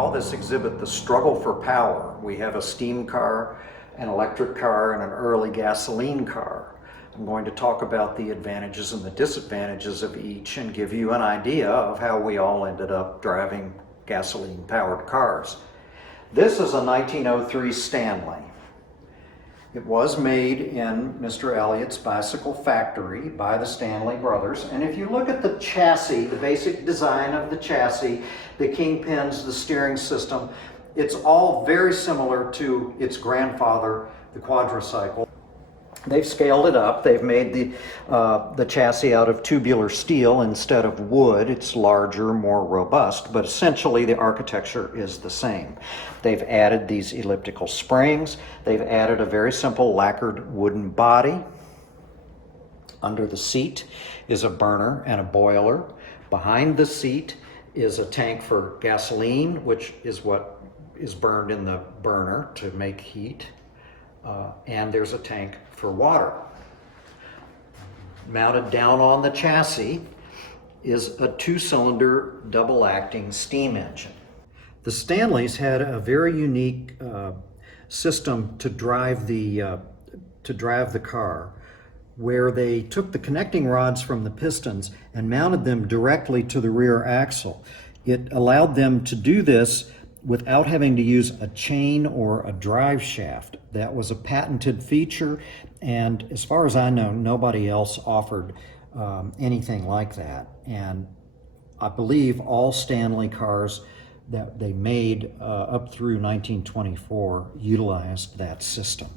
call this exhibit the struggle for power. We have a steam car, an electric car, and an early gasoline car. I'm going to talk about the advantages and the disadvantages of each and give you an idea of how we all ended up driving gasoline-powered cars. This is a 1903 Stanley. It was made in Mr. Elliott's bicycle factory by the Stanley brothers. And if you look at the chassis, the basic design of the chassis, the kingpins, the steering system, it's all very similar to its grandfather, the quadricycle. They've scaled it up. They've made the chassis out of tubular steel instead of wood. It's larger, more robust, but essentially the architecture is the same. They've added these elliptical springs. They've added a very simple lacquered wooden body. Under the seat is a burner and a boiler. Behind the seat is a tank for gasoline, which is what is burned in the burner to make heat. And there's a tank for water. Mounted down on the chassis is a two-cylinder double-acting steam engine. The Stanleys had a very unique system to drive the car, where they took the connecting rods from the pistons and mounted them directly to the rear axle. It allowed them to do this without having to use a chain or a drive shaft. That was a patented feature, and as far as I know, nobody else offered anything like that. And I believe all Stanley cars that they made up through 1924 utilized that system.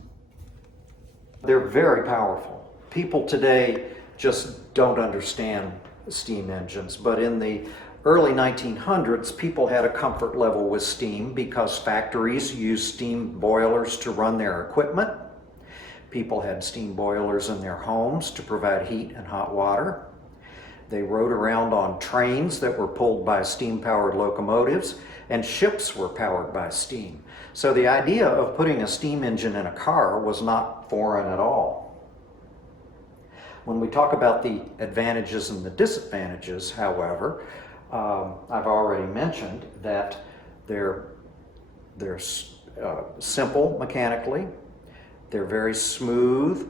They're very powerful. People today just don't understand steam engines, but in the early 1900s, people had a comfort level with steam because factories used steam boilers to run their equipment. People had steam boilers in their homes to provide heat and hot water. They rode around on trains that were pulled by steam-powered locomotives, and ships were powered by steam. So the idea of putting a steam engine in a car was not foreign at all. When we talk about the advantages and the disadvantages, however, I've already mentioned that they're simple mechanically, they're very smooth,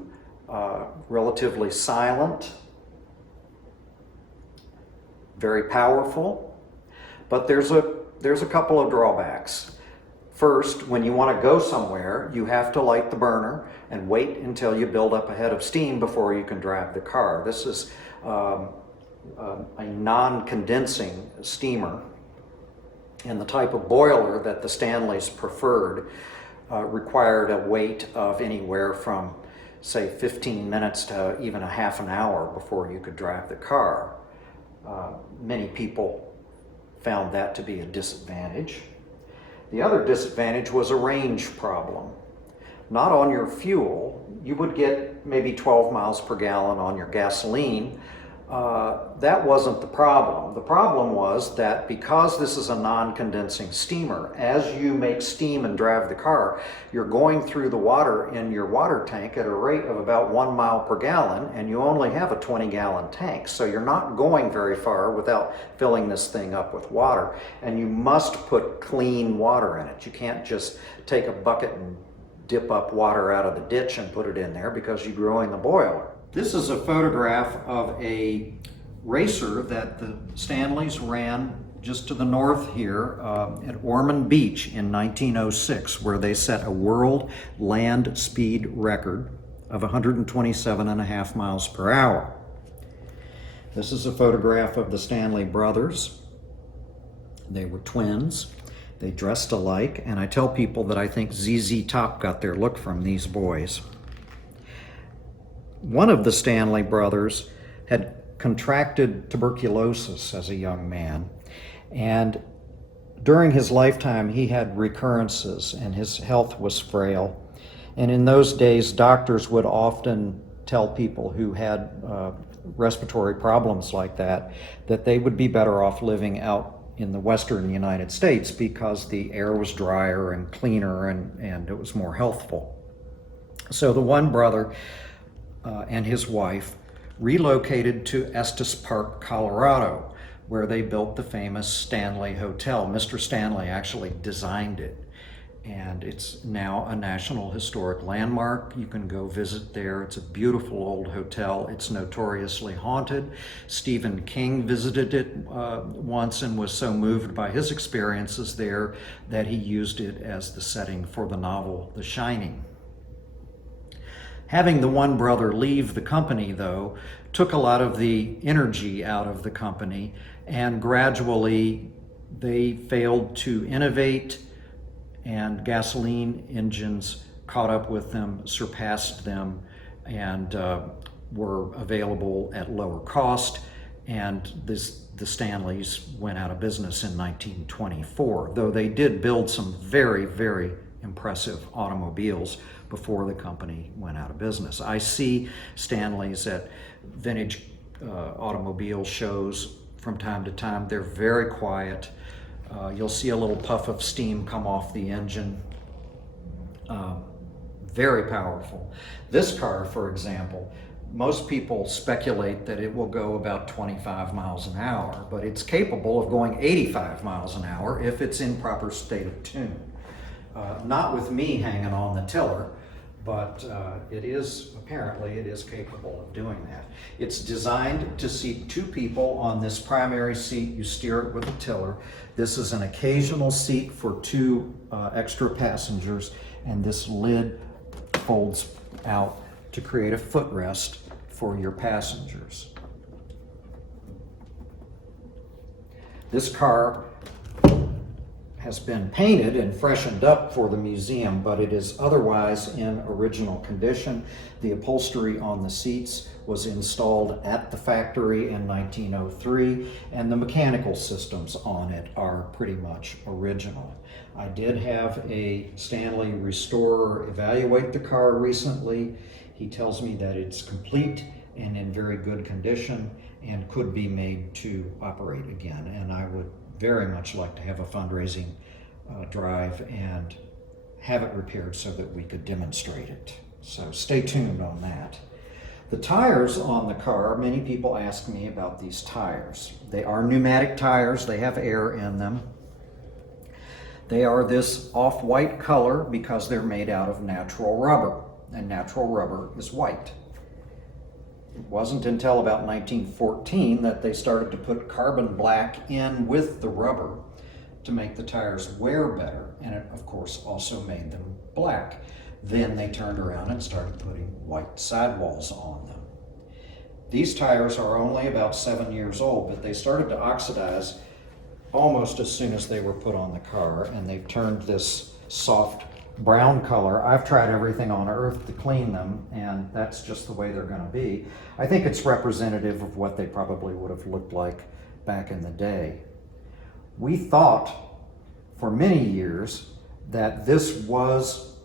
relatively silent, very powerful, but there's a couple of drawbacks. First, when you want to go somewhere, you have to light the burner and wait until you build up a head of steam before you can drive the car. This is a non-condensing steamer, and the type of boiler that the Stanleys preferred required a wait of anywhere from, say, 15 minutes to even a half an hour before you could drive the car. Many people found that to be a disadvantage. The other disadvantage was a range problem. Not on your fuel. You would get maybe 12 miles per gallon on your gasoline. That wasn't the problem. The problem was that because this is a non-condensing steamer, as you make steam and drive the car, you're going through the water in your water tank at a rate of about 1 mile per gallon, and you only have a 20-gallon tank. So you're not going very far without filling this thing up with water, and you must put clean water in it. You can't just take a bucket and dip up water out of the ditch and put it in there because you're growing the boiler. This is a photograph of a racer that the Stanleys ran just to the north here at Ormond Beach in 1906, where they set a world land speed record of 127.5 miles per hour. This is a photograph of the Stanley brothers. They were twins. They dressed alike, and I tell people that I think ZZ Top got their look from these boys. One of the Stanley brothers had contracted tuberculosis as a young man, and during his lifetime he had recurrences and his health was frail. And in those days, doctors would often tell people who had respiratory problems like that they would be better off living out in the western United States because the air was drier and cleaner and it was more healthful. So the one brother and his wife relocated to Estes Park, Colorado, where they built the famous Stanley Hotel. Mr. Stanley actually designed it, and it's now a National Historic Landmark. You can go visit there. It's a beautiful old hotel. It's notoriously haunted. Stephen King visited it once and was so moved by his experiences there that he used it as the setting for the novel The Shining. Having the one brother leave the company, though, took a lot of the energy out of the company, and gradually they failed to innovate, and gasoline engines caught up with them, surpassed them, and were available at lower cost. And the Stanleys went out of business in 1924, though they did build some very, very impressive automobiles before the company went out of business. I see Stanleys at vintage automobile shows from time to time. They're very quiet. You'll see a little puff of steam come off the engine. Very powerful. This car, for example, most people speculate that it will go about 25 miles an hour, but it's capable of going 85 miles an hour if it's in proper state of tune. Not with me hanging on the tiller, but apparently it is capable of doing that. It's designed to seat two people on this primary seat. You steer it with a tiller. This is an occasional seat for two extra passengers, and this lid folds out to create a footrest for your passengers. This car has been painted and freshened up for the museum, but it is otherwise in original condition. The upholstery on the seats was installed at the factory in 1903, and the mechanical systems on it are pretty much original. I did have a Stanley restorer evaluate the car recently. He tells me that it's complete and in very good condition and could be made to operate again, and I would very much like to have a fundraising drive and have it repaired so that we could demonstrate it. So stay tuned on that. The tires on the car, many people ask me about these tires. They are pneumatic tires. They have air in them. They are this off-white color because they're made out of natural rubber, and natural rubber is white. It wasn't until about 1914 that they started to put carbon black in with the rubber to make the tires wear better, and it of course also made them black. Then they turned around and started putting white sidewalls on them. These tires are only about 7 years old, but they started to oxidize almost as soon as they were put on the car, and they've turned this soft brown color. I've tried everything on earth to clean them, and that's just the way they're going to be. I think it's representative of what they probably would have looked like back in the day. We thought for many years that this was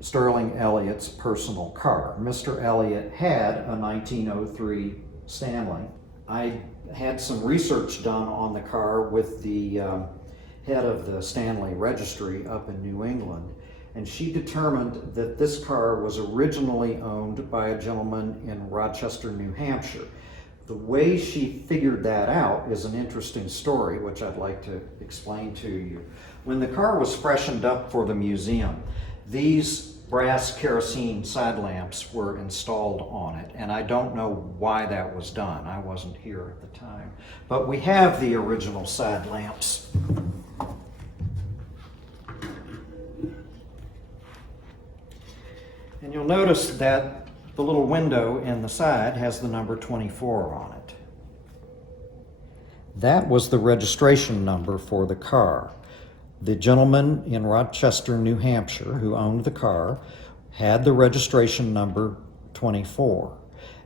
Sterling Elliott's personal car. Mr. Elliott had a 1903 Stanley. I had some research done on the car with the head of the Stanley Registry up in New England, and she determined that this car was originally owned by a gentleman in Rochester, New Hampshire. The way she figured that out is an interesting story, which I'd like to explain to you. When the car was freshened up for the museum, these brass kerosene side lamps were installed on it, and I don't know why that was done. I wasn't here at the time. But we have the original side lamps. And you'll notice that the little window in the side has the number 24 on it. That was the registration number for the car. The gentleman in Rochester, New Hampshire, who owned the car, had the registration number 24.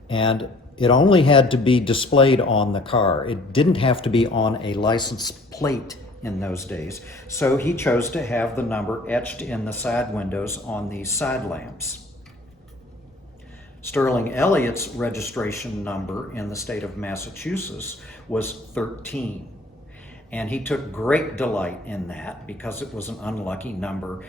And it only had to be displayed on the car. It didn't have to be on a license plate in those days. So he chose to have the number etched in the side windows on these side lamps. Sterling Elliott's registration number in the state of Massachusetts was 13. And he took great delight in that because it was an unlucky number.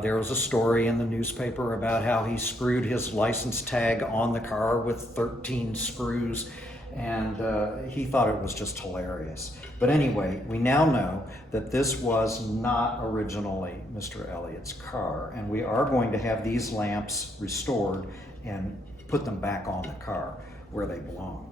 There was a story in the newspaper about how he screwed his license tag on the car with 13 screws, and he thought it was just hilarious. But anyway, we now know that this was not originally Mr. Elliott's car, and we are going to have these lamps restored and put them back on the car where they belong.